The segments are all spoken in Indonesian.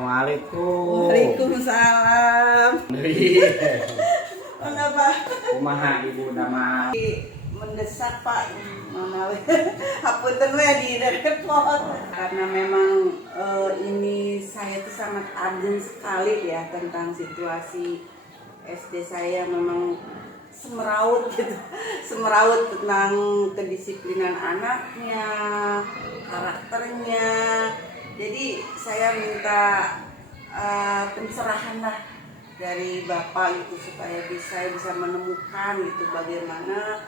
Assalamualaikum. Waalaikumsalam. Kenapa? Kumaha ibu nama? Mendesak Pak, mana hapunten we di repot. Karena memang ini saya tuh sangat urgent sekali ya tentang situasi SD saya, memang semeraut gitu. Semeraut tentang kedisiplinan anaknya, karakternya. Jadi saya minta pencerahan lah dari Bapak gitu supaya saya bisa menemukan gitu bagaimana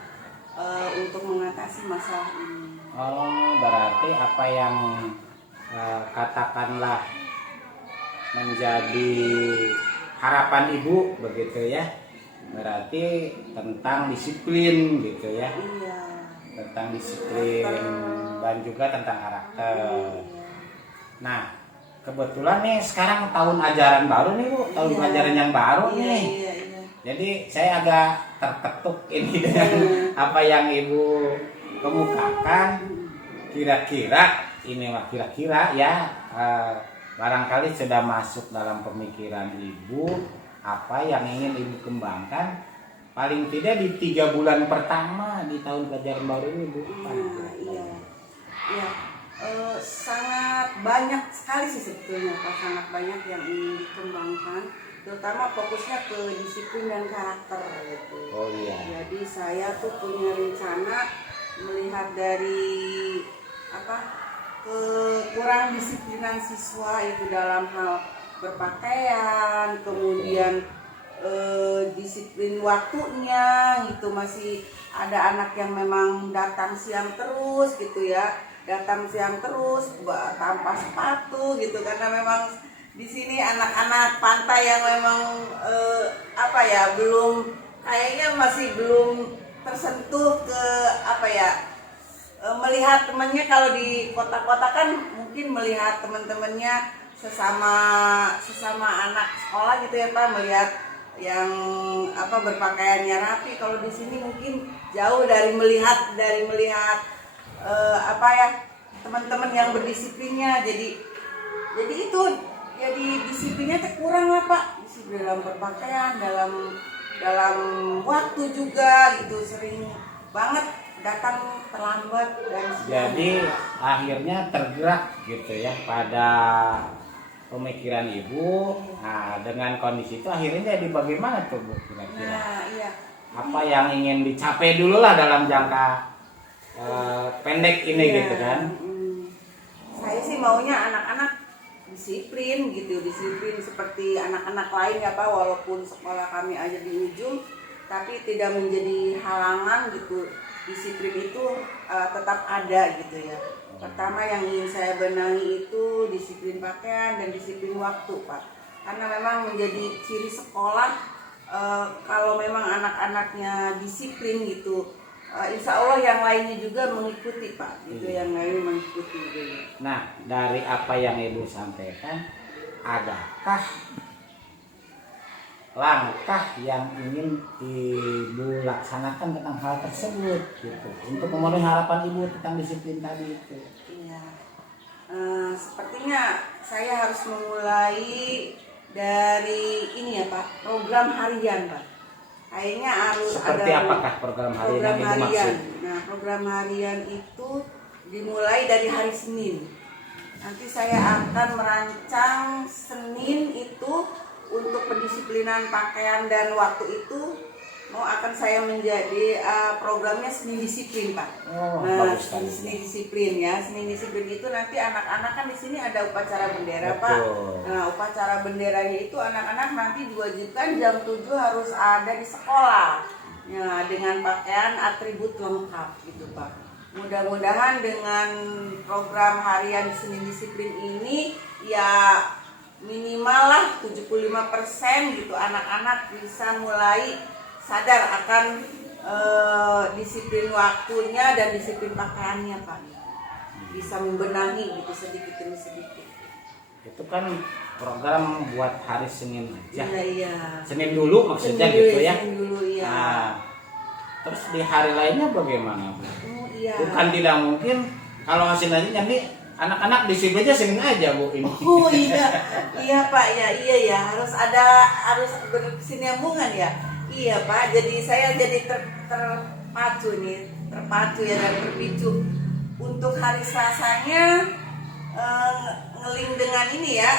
untuk mengatasi masalah ini. Oh, berarti apa yang katakanlah menjadi harapan ibu begitu ya? Berarti tentang disiplin gitu ya? Iya. Tentang disiplin dan juga tentang karakter. Iya. Nah, kebetulan nih sekarang tahun ajaran baru nih Bu, tahun ajaran yang baru nih. Iya. Jadi saya agak terketuk ini dengan apa yang Ibu kemukakan. Kira-kira ini mah kira-kira ya barangkali sudah masuk dalam pemikiran Ibu apa yang ingin Ibu kembangkan paling tidak di 3 bulan pertama di tahun ajaran baru ini Bu. Iya. Sangat banyak sekali sih sebetulnya Pak, sangat banyak yang ingin dikembangkan, terutama fokusnya ke disiplin dan karakter gitu. Oh iya. Jadi saya tuh punya rencana melihat dari kurang disiplinan siswa itu dalam hal berpakaian, kemudian disiplin waktunya gitu, masih ada anak yang memang datang siang terus gitu ya. Datang siang terus tanpa sepatu gitu, karena memang di sini anak-anak pantai yang memang belum kayaknya masih belum tersentuh ke melihat temannya. Kalau di kota-kota kan mungkin melihat teman-temannya sesama anak sekolah gitu ya Pak, melihat yang berpakaiannya rapi. Kalau di sini mungkin jauh dari melihat teman-teman yang berdisiplinnya. Jadi disiplinnya kurang lah Pak, disiplin dalam berpakaian, dalam waktu juga gitu, sering banget datang terlambat dan jadi akhirnya tergerak gitu ya pada pemikiran Ibu. Nah, dengan kondisi itu akhirnya jadi bagaimana tuh Bu kira-kira? Nah, iya. Apa yang ingin dicapai dulu lah dalam jangka pendek ini gitu kan? Saya sih maunya anak-anak disiplin seperti anak-anak lain ya Pak, walaupun sekolah kami aja di ujung, tapi tidak menjadi halangan gitu. Disiplin itu tetap ada gitu ya. Pertama yang ingin saya benahi itu disiplin pakaian dan disiplin waktu Pak, karena memang menjadi ciri sekolah. Kalau memang anak-anaknya disiplin gitu, insya Allah yang lainnya juga mengikuti Pak, gitu. Yang lain mengikuti gitu. Nah, dari apa yang Ibu sampaikan, adakah langkah yang ingin Ibu laksanakan tentang hal tersebut gitu, untuk memenuhi harapan Ibu tentang disiplin tadi itu? Iya, sepertinya saya harus memulai dari ini ya Pak, program harian Pak. Kayaknya harus seperti ada apakah program harian yang Ibu maksud? Nah, program harian itu dimulai dari hari Senin. Nanti saya akan merancang Senin itu untuk pendisiplinan pakaian dan waktu itu akan saya menjadi programnya Senin Disiplin Pak. Nah, Senin Disiplin ya. Senin Disiplin itu nanti anak-anak kan di sini ada upacara bendera Pak. Nah, upacara benderanya itu anak-anak nanti diwajibkan jam 7 harus ada di sekolah. Ya, dengan pakaian atribut lengkap gitu Pak. Mudah-mudahan dengan program harian Senin Disiplin ini ya minimal lah 75% gitu anak-anak bisa mulai sadar akan disiplin waktunya dan disiplin pakaiannya Pak. Bisa membenahi gitu sedikit demi sedikit. Itu kan program buat hari Senin aja. Iya. Senin dulu maksudnya Senin gitu ya. Senin dulu ya. Nah, terus di hari lainnya bagaimana Bu? Oh iya. Bukan tidak mungkin kalau hasilnya nanti anak-anak di sini aja seneng aja Bu ini. Oh iya, iya Pak ya, iya harus berkesinambungan ya. Iya Pak, jadi saya jadi terpacu ya dan terpicu untuk hari Selasanya ngeling dengan ini ya,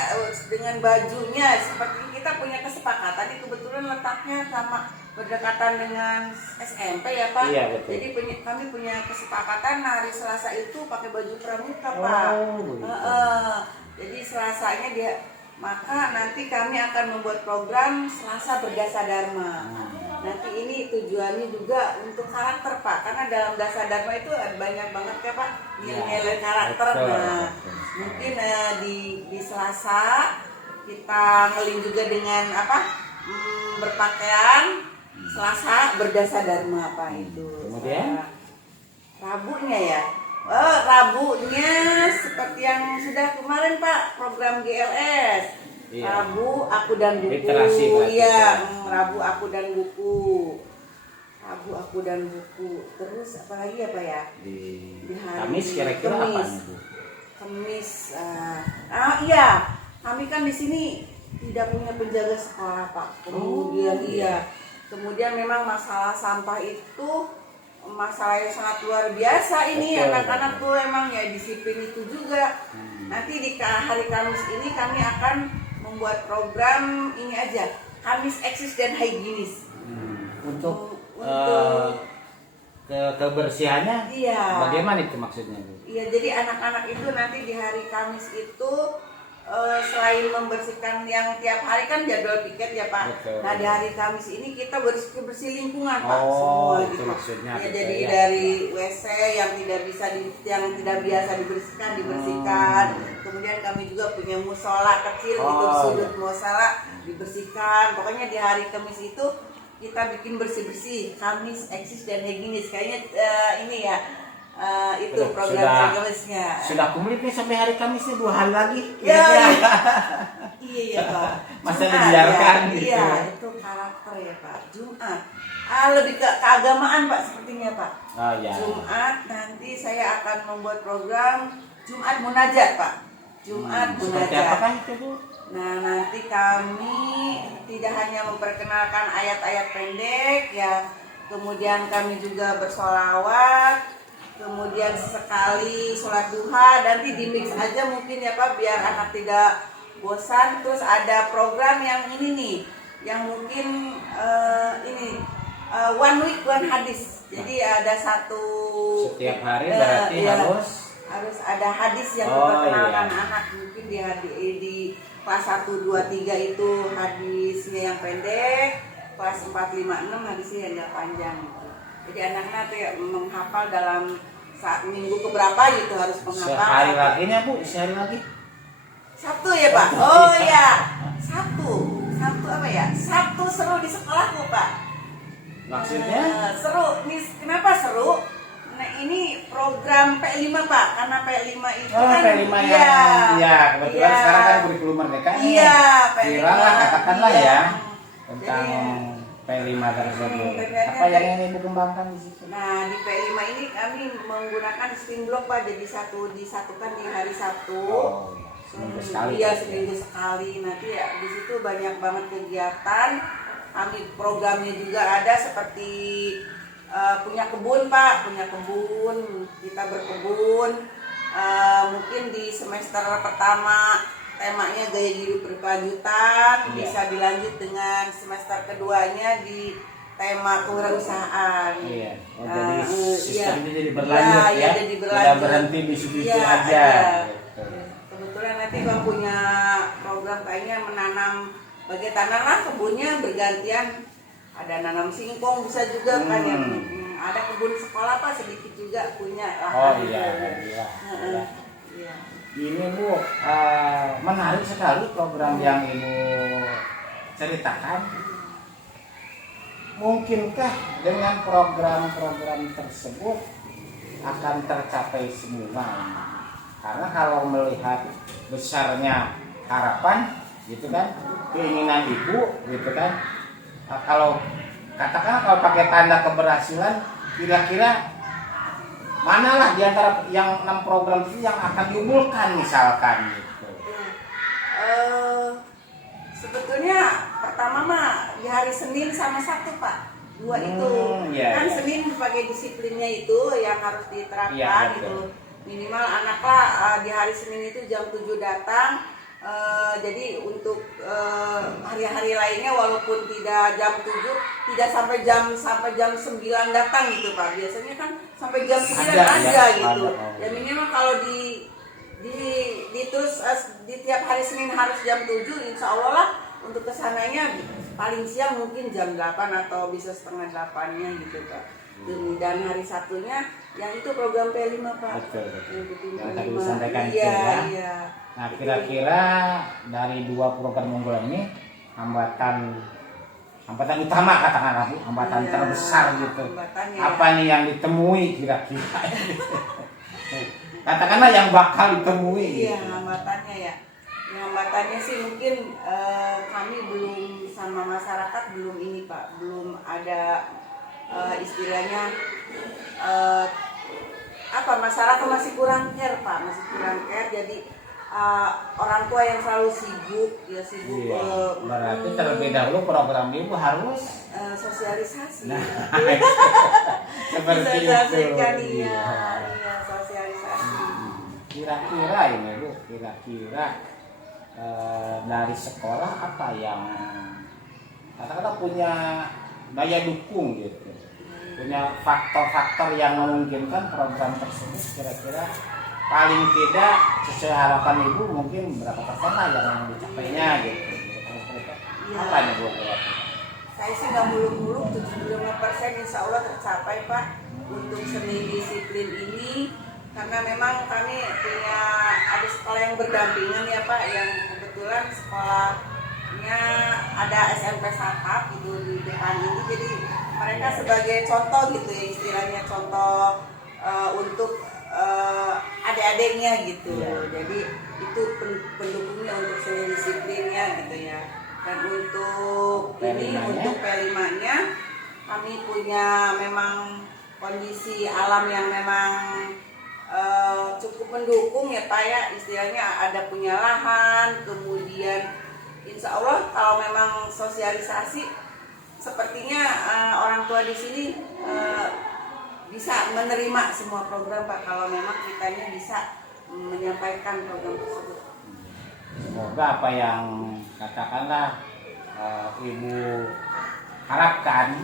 dengan bajunya seperti kita punya kesepakatan ini kebetulan letaknya sama berdekatan dengan SMP ya Pak. Iya, betul. Jadi kami punya kesepakatan hari Selasa itu pakai baju pramuka Pak. Jadi Selasanya dia, maka nanti kami akan membuat program Selasa Berdasa Dharma. Nanti ini tujuannya juga untuk karakter Pak, karena dalam Dasa Dharma itu ada banyak banget ya Pak nilai karakter. Nah, mungkin di Selasa kita ngeling juga dengan berpakaian Selasa Berdasa Dharma Pak itu. Kemudian Rabunya ya. Oh, Rabunya seperti yang sudah kemarin Pak, program GLS. Iya. Rabu aku dan buku. Literasi berarti, Iya, ya. Rabu aku dan buku. Rabu aku dan buku. Terus apa lagi ya Pak ya? di hari Kamis kira-kira apa Kamis. nih Bu? Kamis. Iya, kami kan di sini tidak punya penjaga sekolah Pak. Kemudian kemudian memang masalah sampah itu masalah yang sangat luar biasa ini. Betul, Anak-anak betul. tuh emang ya disiplin itu juga. Nanti di hari Kamis ini kami akan membuat program ini aja, Kamis eksis dan higienis. Untuk Untuk kebersihannya iya. bagaimana itu maksudnya Bu? Iya, jadi anak-anak itu nanti di hari Kamis itu selain membersihkan yang tiap hari kan jadwal piket ya Pak. Betul. Nah di hari Kamis ini kita bersih lingkungan Pak, Oh, semua itu gitu. maksudnya, Ya, betul, jadi ya. dari WC yang tidak biasa dibersihkan. Kemudian kami juga punya musola kecil gitu, sudut musola dibersihkan. Pokoknya di hari Kamis itu kita bikin bersih-bersih, Kamis eksis dan higienis. Kayaknya ini ya. Itu program Kamisnya. Sudah komplit nih sampai hari Kamisnya 2 hari lagi. Ya, iya Pak. Masa Jumat, dibiarkan ya. gitu. Iya, itu karakter ya Pak. Jumat. Lebih ke keagamaan Pak sepertinya Pak. Oh ya. Jumat nanti saya akan membuat program Jumat Munajat Pak. Jumat Seperti Munajat. apakah itu Bu? Nah, nanti kami tidak hanya memperkenalkan ayat-ayat pendek ya, kemudian kami juga bersolawat, kemudian sesekali sholat duha, nanti di mix aja mungkin ya Pak biar anak tidak bosan. Terus ada program yang ini nih, yang mungkin one week one hadis. Jadi ada Setiap hari berarti harus ada hadis yang Oh, diperkenalkan iya. anak. Mungkin di kelas 1, 2, 3 itu hadisnya yang pendek, kelas 4, 5, 6 hadisnya yang agak panjang gitu. Jadi anak-anak tuh ya menghafal dalam minggu keberapa gitu harus menghafal. Sehari lagi nya Bu, sehari lagi. Sabtu ya Pak? Oh iya, Sabtu apa ya? Sabtu seru di sekolahku Pak. Maksudnya? Seru, nih kenapa seru? Nah ini program P5 Pak, karena P5 itu kan P5 ya, kebetulan sekarang kan kurikulum merdeka. Iya, P5. Kiralah katakanlah Iya. ya tentang Jadi, P5 tersebut. ternyata Apa yang ingin Ibu kembangkan di situ? Nah di P5 ini kami menggunakan spin block Pak, jadi disatukan di hari Sabtu. Oh, iya. Seminggu sekali. Iya, seminggu sekali. Nanti ya di situ banyak banget kegiatan. Kami programnya juga ada seperti punya kebun Pak, kita berkebun. Mungkin di semester pertama temanya gaya hidup berkelanjutan, Iya. bisa dilanjut dengan semester keduanya di tema kewirausahaan. Iya. Oh, jadi sistemnya jadi Iya, berlanjut iya, ya. jadi Tidak berlanjut. berhenti di situ Iya, aja. iya. Gitu. Kebetulan nanti Bang punya program kayaknya menanam bagai tanaman kebunnya bergantian. Ada nanam singkong bisa juga kan ya. Ada kebun sekolah Pak sedikit juga punya. Oh iya. Iya. Iya. Ini Bu, menarik sekali program yang Ibu ceritakan. Mungkinkah dengan program-program tersebut akan tercapai semua? Karena kalau melihat besarnya harapan, gitu kan, keinginan Ibu, gitu kan, kalau katakan kalau pakai tanda keberhasilan, kira-kira manalah di antara yang 6 program itu yang akan diunggulkan misalkan gitu. Sebetulnya pertama mah di hari Senin sama Sabtu Pak, 2 itu iya, kan iya. Senin sebagai disiplinnya itu yang harus diterapkan Iya, gitu. betul. Minimal anaklah di hari Senin itu jam 7 datang. Jadi untuk hari-hari lainnya walaupun tidak jam 7 tidak sampai jam 9 datang gitu Pak. Biasanya kan sampai jam 9 Ada, ada ya, gitu. ada. Ya minimal kalau di terus di tiap hari Senin harus jam 7, insya Allah lah untuk kesananya paling siang mungkin jam 8 atau bisa setengah 8-nya gitu Pak. Dan hari Sabtunya yang itu program P5 Pak. Betul. Yang tadi P5. disampaikan itu Iya, ya. iya. Nah, kira-kira dari 2 program unggulan ini hambatan utama katakanlah Bu, hambatan Iya, terbesar gitu. hambatannya Apa nih yang ditemui kira-kira? Katakanlah yang bakal ditemui. Iya, gitu. hambatannya ya. Yang hambatannya sih mungkin kami belum sama masyarakat belum ini Pak, belum ada istilahnya masyarakat masih kurang care Pak, masih kurang care. Jadi orang tua yang selalu sibuk ya sibuk. Iya, berarti terlebih dahulu program ibu harus sosialisasi. nah, seperti itu. Sosialisasikan, Iya. iya sosialisasi. Kira-kira ini Bu, dari sekolah apa yang katakanlah punya daya dukung gitu, punya faktor-faktor yang memungkinkan program tersebut kira-kira paling tidak sesuai harapan ibu mungkin berapa persen lah yang dicapainya gitu. Iya. Apa nih Bu? Saya sih nggak muluk-muluk, 75% insya Allah tercapai Pak untuk seni disiplin ini, karena memang kami punya ada sekolah yang berdampingan ya Pak, yang kebetulan sekolahnya ada SMP Satap gitu di depan ini, jadi mereka sebagai contoh gitu ya, istilahnya contoh untuk adik-adiknya gitu. Jadi itu pendukungnya untuk seni disiplinnya gitu ya. Dan untuk untuk P5-nya kami punya memang kondisi alam yang memang cukup mendukung ya Pak ya, istilahnya ada punya lahan, kemudian insya Allah kalau memang sosialisasi sepertinya orang tua di sini bisa menerima semua program Pak, kalau memang kitanya bisa menyampaikan program tersebut. Semoga apa yang katakanlah ibu harapkan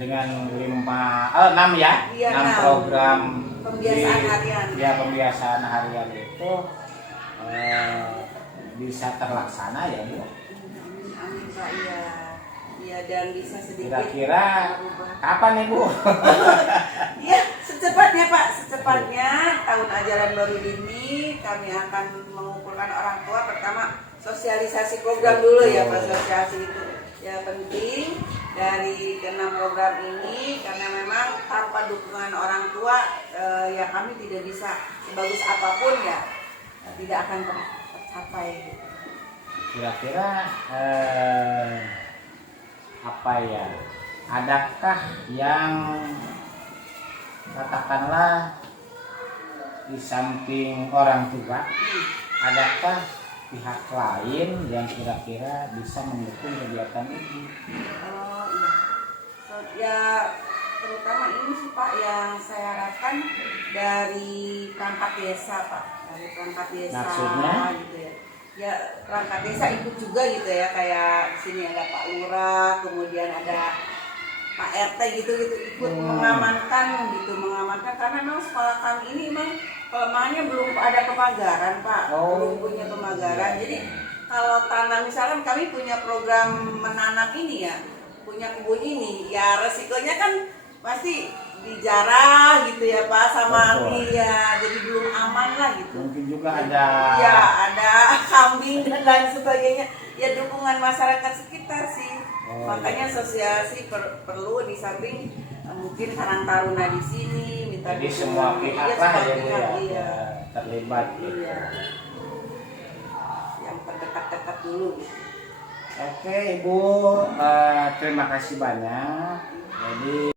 dengan 6 ya, Iya, 6 program pembiasaan harian. Ya, pembiasaan harian itu bisa terlaksana ya Bu. Amin Pak, iya. Iya, dan bisa sedikit Kira-kira berubah. kapan nih Bu? Iya, secepatnya Pak, secepatnya tahun ajaran baru ini kami akan mengumpulkan orang tua. Pertama sosialisasi program dulu ya Pak, sosialisasi itu ya penting dari ke-6 program ini, karena memang tanpa dukungan orang tua ya kami tidak bisa sebagus apapun ya tidak akan tercapai. Kira-kira apa ya? Adakah yang katakanlah di samping orang tua, adakah pihak lain yang kira-kira bisa mendukung kegiatan ini? Oh iya, ya terutama ini sih Pak yang saya harapkan dari perangkat desa Pak, dari perangkat desa. Maksudnya? Gitu ya. Ya perangkat desa ikut juga gitu ya, kayak di sini ada Pak Lurah, kemudian ada Pak RT gitu ikut mengamankan karena memang sekolah kami ini memang kelemahannya belum ada pemagaran Pak, belum punya pemagaran. Jadi kalau tanam misalkan kami punya program menanam ini ya, punya kebun ini ya resikonya kan pasti dijarah gitu ya Pak sama ya, jadi belum aman lah gitu. Mungkin juga ada ada kambing dan lain sebagainya. Ya dukungan masyarakat sekitar sih. Makanya asosiasi perlu di samping mungkin Karang Taruna di sini minta jadi semua pihak lah ya Bu ya, terlibat. Iya. Yang terdekat-dekat dulu gitu. Oke Ibu, terima kasih banyak. Jadi